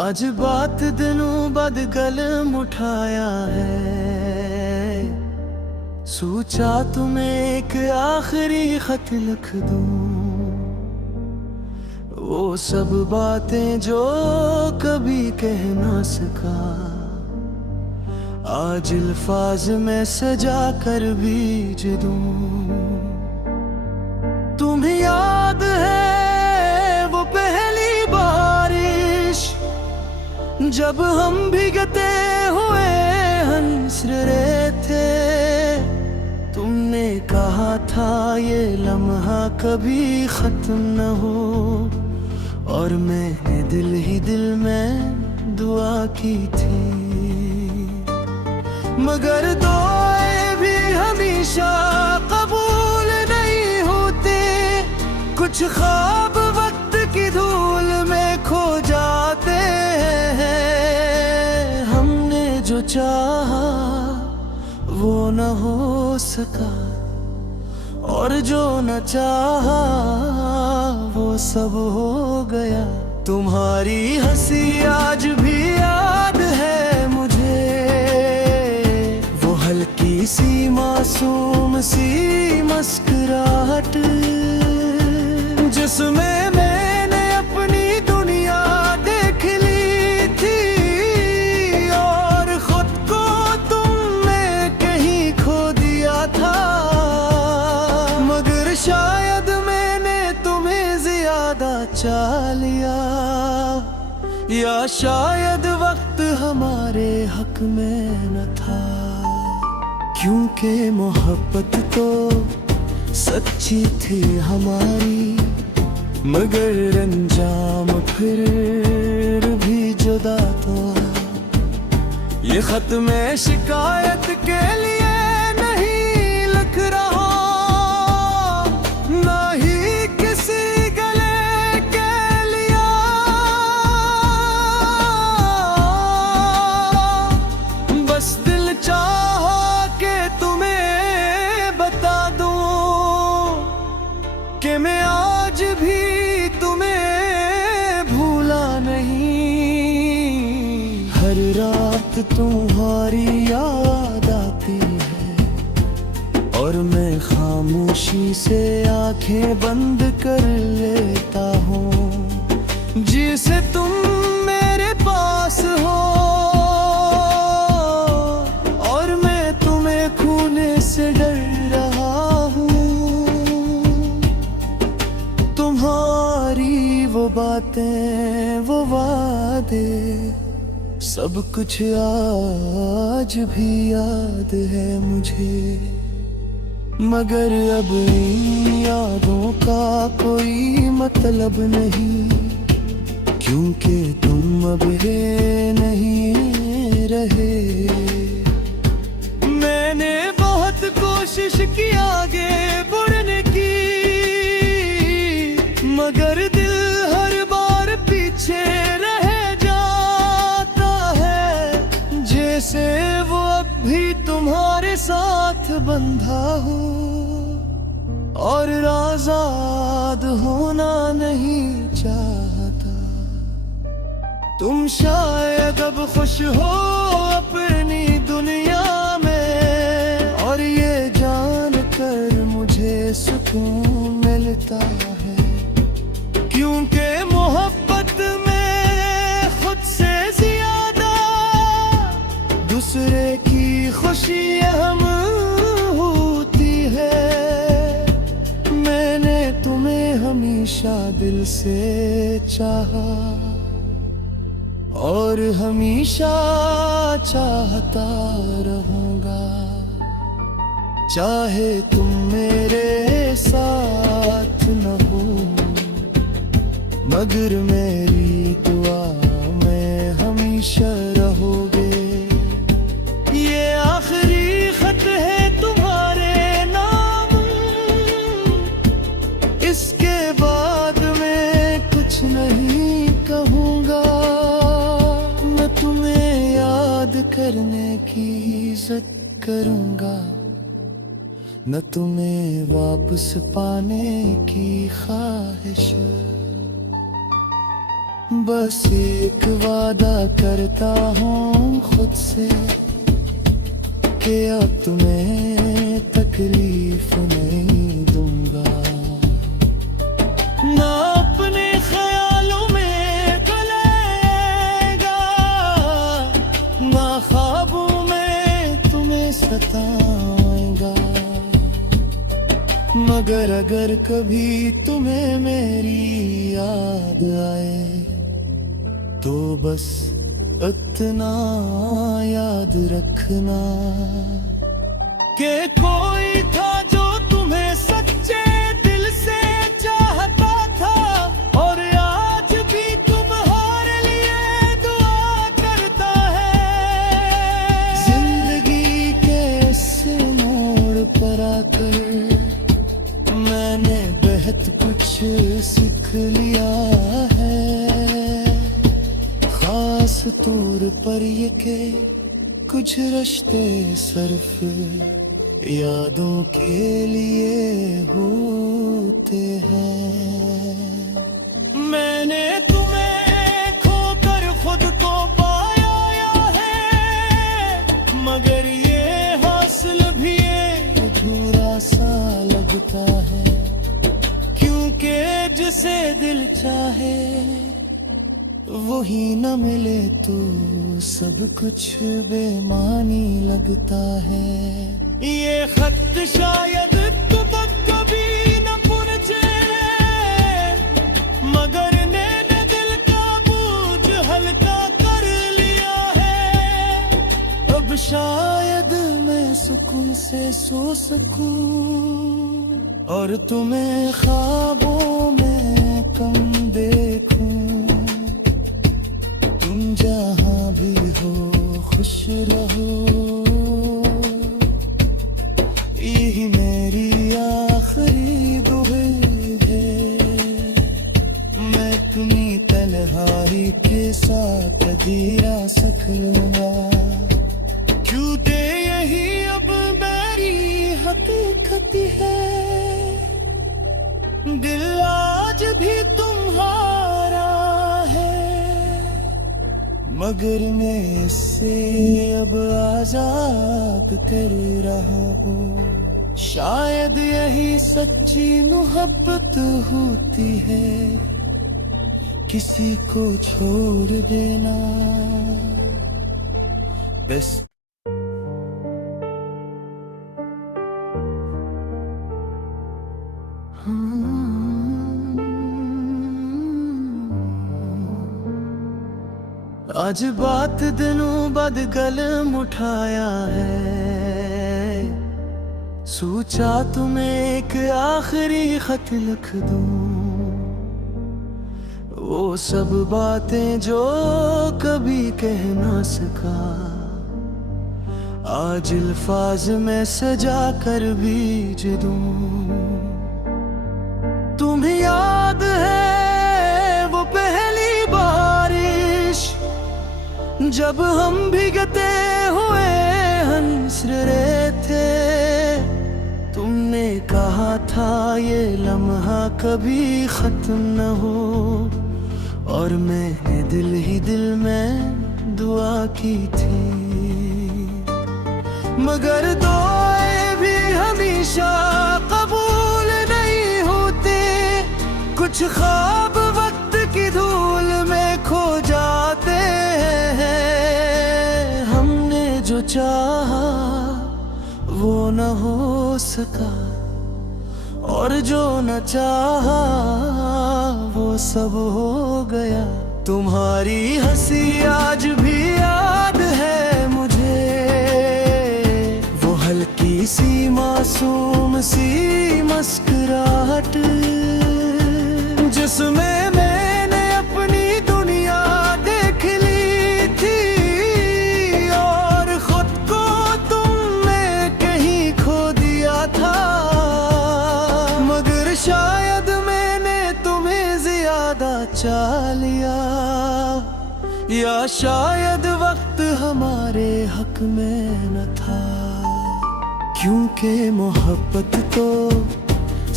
आज बात दिनों बाद कलम उठाया है, सोचा तुम्हें एक आखिरी खत लिख दूं। वो सब बातें जो कभी कह ना सका, आज अल्फाज में सजा कर भेज दूं। तुम्हें याद है वो पहली बारिश, जब हम भीगते हुए हंस रहे थे। तुमने कहा था ये लम्हा कभी खत्म न हो, और मैंने दिल ही दिल में दुआ की थी। मगर दुआएं भी हमेशा कबूल नहीं होते, कुछ ख्वाब वक्त की धूल में खो जाते हैं। हमने जो चाहा वो न हो सका, और जो न चाहा वो सब हो गया। तुम्हारी हंसी आज भी याद है मुझे, वो हल्की सी मासूम सी मुस्कुराहट, जिसमें मैंने अपनी दुनिया देख ली थी, और खुद को तुमने कहीं खो दिया था। मगर शायद मैंने तुम्हें ज्यादा चाह लिया, या शायद वक्त हमारे हक में न था। क्योंकि मोहब्बत तो सच्ची थी हमारी, मगर अंजाम फिर भी जुदा था। ये खत में शिकायत के लिए नहीं लिख रहा, ना ही किसी गले के लिए। बस दिल चाहा कि तुम्हें बता दूं कि मैं आज भी तुम्हें भूला नहीं। हर रात तुम्हारी याद आती है, और मैं खामोशी से आंखें बंद कर लेता हूँ। जिसे तुम मेरे पास हो, और मैं तुम्हें खोने से डर रहा हूँ। तुम्हारी वो बातें वो वादे सब कुछ आज भी याद है मुझे। मगर अब इन यादों का कोई मतलब नहीं, क्योंकि तुम अब नहीं रहे। मैंने बहुत कोशिश की आगे बढ़ने की, मगर दिल हर बार पीछे रह जाता है। जैसे वो अब भी तुम्हारे साथ बंधा हो, और आजाद होना नहीं चाहता। तुम शायद अब खुश हो अपनी दुनिया में, और ये जानकर मुझे सुकून मिलता है। क्योंकि मोहब्बत में खुद से ज्यादा दूसरे की खुशी अहम होती है। मैंने तुम्हें हमेशा दिल से चाहा, और हमेशा चाहता रहूंगा। चाहे तुम मेरे साथ न हो, मगर मेरी दुआ में हमेशा रहोगे। ये आखिरी खत है तुम्हारे नाम, इसके बाद मैं कुछ नहीं कहूँगा। मैं तुम्हें याद करने की इज्जत करूँगा, न तुम्हें वापस पाने की ख्वाहिश। बस एक वादा करता हूँ खुद से कि अब तुम्हें तकलीफ नहीं दूंगा। ना अपने ख्यालों में गलेगा, ना ख्वाबों में तुम्हें सताएगा। मगर अगर कभी तुम्हें मेरी याद आए तो बस इतना याद रखना कि कोई था जो तुम्हें सच्चे दिल से चाहता था, और आज भी तुम्हारे लिए दुआ करता है। जिंदगी के इस मोड़ पर आकर मैंने बहुत कुछ सीख लिया है। खास तौर पर ये के कुछ रिश्ते सिर्फ यादों के लिए होते हैं। मैंने तुम्हें खोकर खुद को पाया है, मगर ये हासिल भी अधूरा सा लगता है। क्योंकि जिसे दिल चाहे वही न मिले तो सब कुछ बेमानी लगता है। ये खत शायद तुम तक कभी न पहुंचे, मगर मैंने दिल का बोझ हल्का कर लिया है। अब शायद मैं सुकून से सो सकूं और तुम्हें ख्वाबों में कम देखूं। जहाँ भी हो खुश रहो, यही मेरी आखिरी दुआ है। मैं अपनी तन्हाई के साथ जीना सीख लूंगा, क्योंकि यही अब मेरी हकीकत है। दिल आज भी तुम्हारा है, मगर मैं इससे अब आजाद कर रहा हूँ। शायद यही सच्ची मोहब्बत होती है, किसी को छोड़ देना बस। आज बात दिनों बाद कलम उठाया है, सोचा तुम्हें एक आखिरी खत लिख दूं। वो सब बातें जो कभी कह ना सका, आज अल्फाज में सजा कर भेज दूं। तुम्हें याद है वो पहली बारिश जब हम भीगते हुए हंस रहे थे। तुमने कहा था ये लम्हा कभी खत्म न हो, और मैंने दिल ही दिल में दुआ की थी। मगर दुआएं भी हमेशा कबूल नहीं होते, कुछ ख्वाब वक्त की धूल में खो जाते हैं। हमने जो चाहा वो न हो सका, और जो न चाहा वो सब हो गया। तुम्हारी हंसी आज भी याद है मुझे, वो हल्की सी मासूम सी मुस्कुराहट जिसमें मैंने अपनी दुनिया देख ली थी, और खुद को तुमने कहीं खो दिया था। मगर शायद मैंने तुम्हें ज्यादा चाह लिया, या शायद वक्त हमारे हक में न था। क्योंकि मोहब्बत तो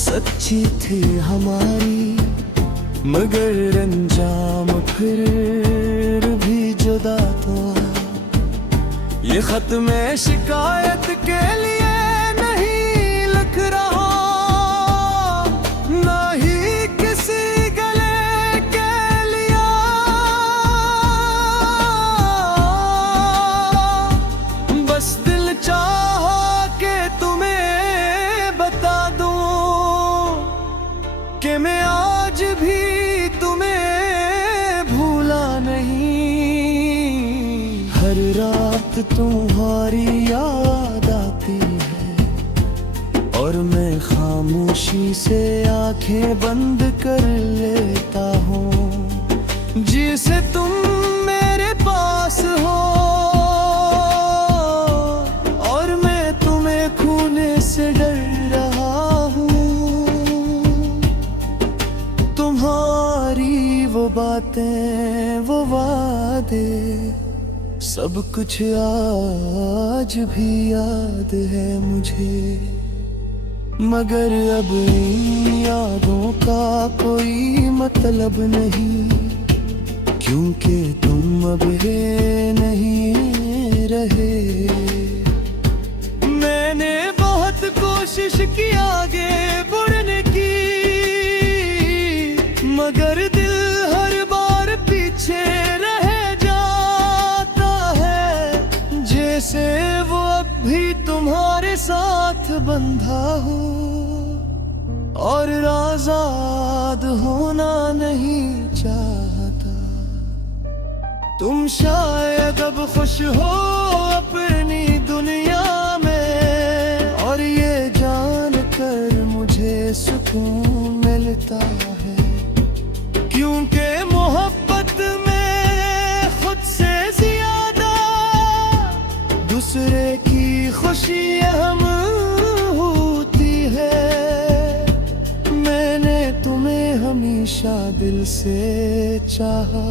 सच्ची थी हमारी, मगर अंजाम फिर भी जुदा तो। ये खत में शिकायत के लिए नहीं लिख रहा, ना ही किसी गले के लिए। बस दिल चाहा कि तुम्हें बता दूं कि मैं आज भी तुम्हें भूला नहीं। हर रात तुम्हारी याद आती है और मैं खामोशी से आंखें बंद कर लेता हूँ। जिसे तुम मेरे पास हो और मैं तुम्हें खोने से डर रहा हूँ। तुम्हारी वो बातें, वो वादे, सब कुछ आज भी याद है मुझे। मगर अब इन यादों का कोई मतलब नहीं, क्योंकि तुम अब नहीं रहे। मैंने बहुत कोशिश की आगे बढ़ने की, मगर दिल हर बार पीछे रह जाता है। जैसे वो अब भी तुम्हारे साथ बंधा हो और आजाद होना नहीं चाहता। तुम शायद अब खुश हो अपनी दुनिया में, और ये जानकर मुझे सुकून मिलता है, क्योंकि मोहब्बत में खुद से ज्यादा दूसरे की खुशी अहम होती है। मैंने तुम्हें हमेशा दिल से चाहा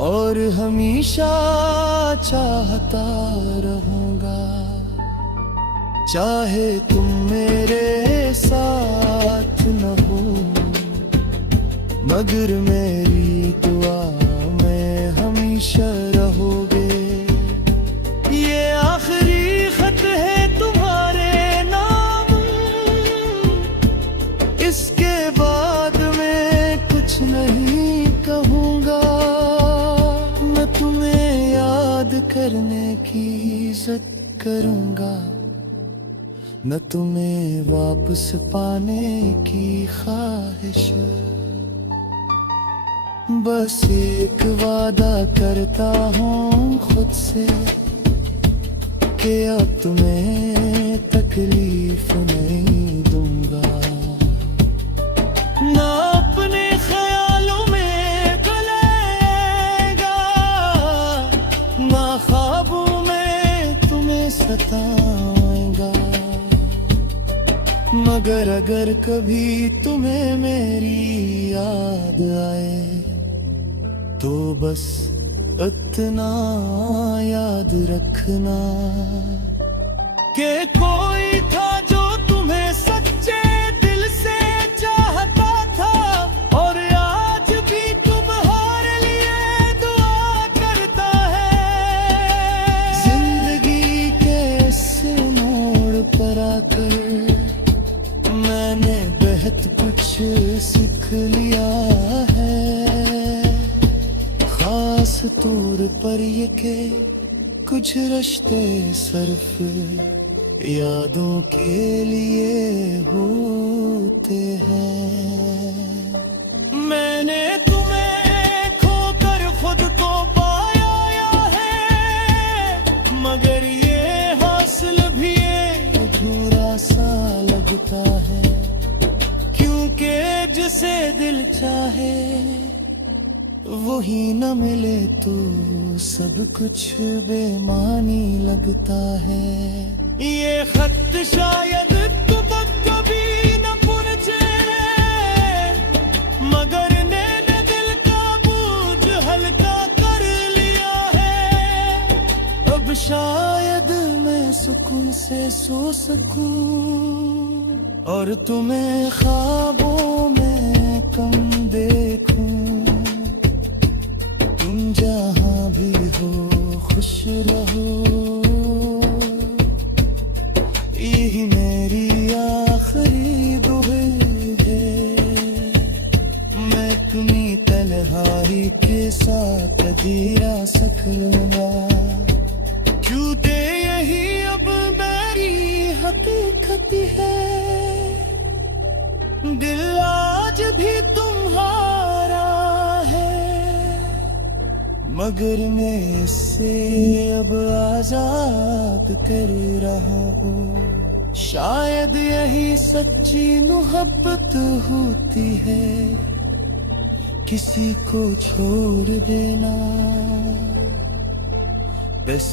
और हमेशा चाहता रहूंगा। चाहे तुम मेरे साथ न हो, मगर मेरी दुआ में हमेशा रहोगे। ये आखिरी खत है तुम्हारे नाम, इसके बाद मैं कुछ नहीं कहूँगा। मैं तुम्हें याद करने की इज्जत करूँगा, न तुम्हें वापस पाने की ख्वाहिश। बस एक वादा करता हूँ खुद से कि अब तुम्हें तकलीफ नहीं दूंगा। ना अपने ख्यालों में गलेगा, ना ख्वाबों में तुम्हें सताएगा। मगर अगर कभी तुम्हें मेरी याद आए, तो बस इतना याद रखना कि कोई था जो तुम्हें सच्चे दिल से चाहता था, और आज भी तुम्हारे लिए दुआ करता है। जिंदगी के इस मोड़ पर आकर मैंने बहुत कुछ सीख लिया है। खास तौर पर ये के कुछ रिश्ते सिर्फ यादों के लिए होते हैं। मैंने तुम्हें खोकर खुद को पाया है, मगर ये हासिल भी अधूरा सा लगता है, क्योंकि जिसे दिल चाहे वही न मिले तो सब कुछ बेमानी लगता है। ये खत शायद तुम कभी न पहुंचे, मगर मैंने दिल का बोझ हल्का कर लिया है। अब शायद मैं सुकून से सो सकूं और तुम्हें ख्वाबों में कम देखूं। तुम जहां भी हो खुश रहो, यही मेरी आखिरी दुआ है। मैं तुम्हीं तन्हाई के साथ जीना सीख लूंगा, क्यों दे यही अब मेरी हकीकत है। दिल आज भी तुम्हारा है, मगर मैं इससे अब आजाद कर रहा हूँ। शायद यही सच्ची मोहब्बत होती है, किसी को छोड़ देना बस।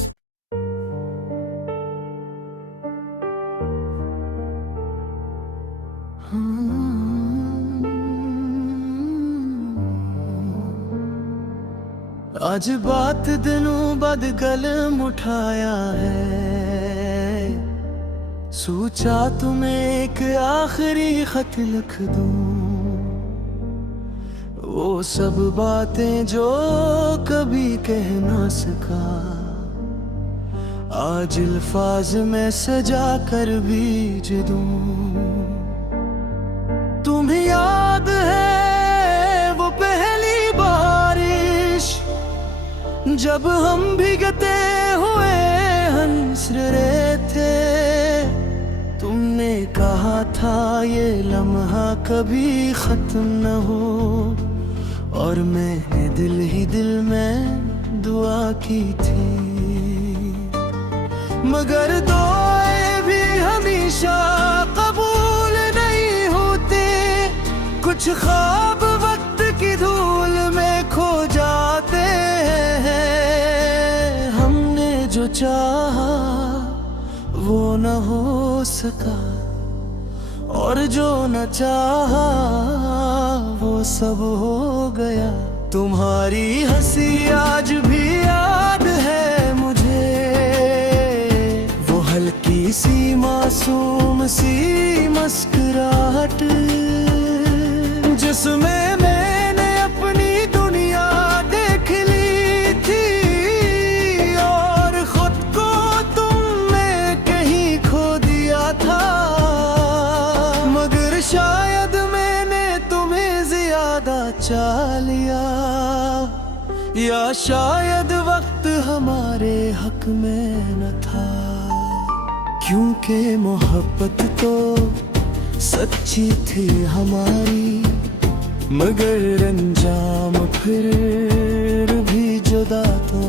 आज बात दिनों बाद कलम उठाया है, सोचा तुम्हें एक आखिरी खत लिख दूं। वो सब बातें जो कभी कह ना सका, आज अल्फाज में सजा कर भेज दूं। तुम्हें याद है वो पहली बारिश, जब हम भीगते हुए हंस रहे थे। तुमने कहा था ये लम्हा कभी खत्म न हो, और मैंने दिल ही दिल में दुआ की थी। मगर दुआएं भी हमेशा कबूल नहीं होते, कुछ ख्वाब वक्त की धूल में खो जाते हैं। हमने जो चाहा वो न हो सका, और जो न चाहा वो सब हो गया। तुम्हारी हंसी आज भी याद है मुझे, वो हल्की सी मासूम सी मुस्कुराहट, जिसमें मैंने अपनी दुनिया देख ली थी, और खुद को तुमने कहीं खो दिया था। मगर शायद मैंने तुम्हें ज्यादा चाह लिया, या शायद वक्त हमारे हक में न था। क्योंकि मोहब्बत तो सच्ची थी हमारी, मगर अंजाम फिर भी जुदा था।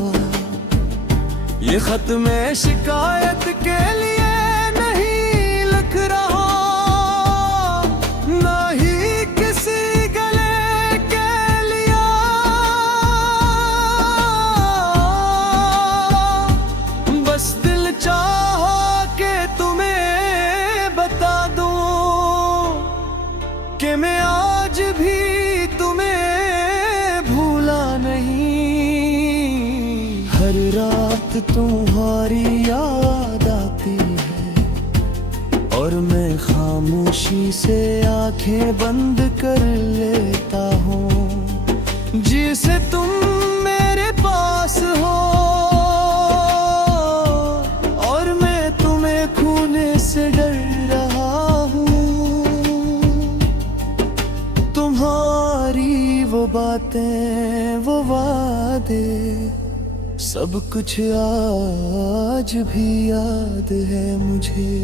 ये खत में शिकायत के लिए नहीं लिख रहा, ना ही किसी गले के लिए। बस दिल चाहा कि तुम्हें बता दूं कि मैं आज भी तुम्हें भूला नहीं। हर रात तुम्हारी याद आती है, और मैं खामोशी से आंखें बंद कर लेता हूँ। जिसे तुम मेरे पास हो, और मैं तुम्हें खोने से डर रहा हूँ। तुम्हारी वो बातें वो वादे सब कुछ आज भी याद है मुझे।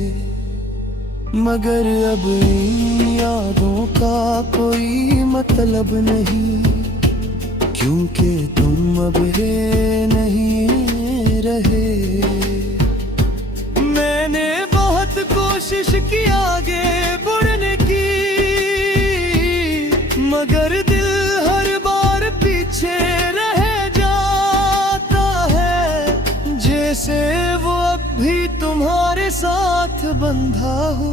मगर अब इन यादों का कोई मतलब नहीं, क्योंकि तुम अब नहीं रहे। मैंने बहुत कोशिश की आगे बढ़ने की, मगर दिल हर बार पीछे रह जाता है। जैसे वो अब भी तुम्हारे साथ बंधा हो,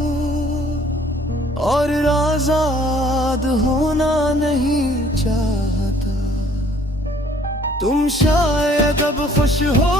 और आजाद होना नहीं चाहता। तुम शायद अब खुश हो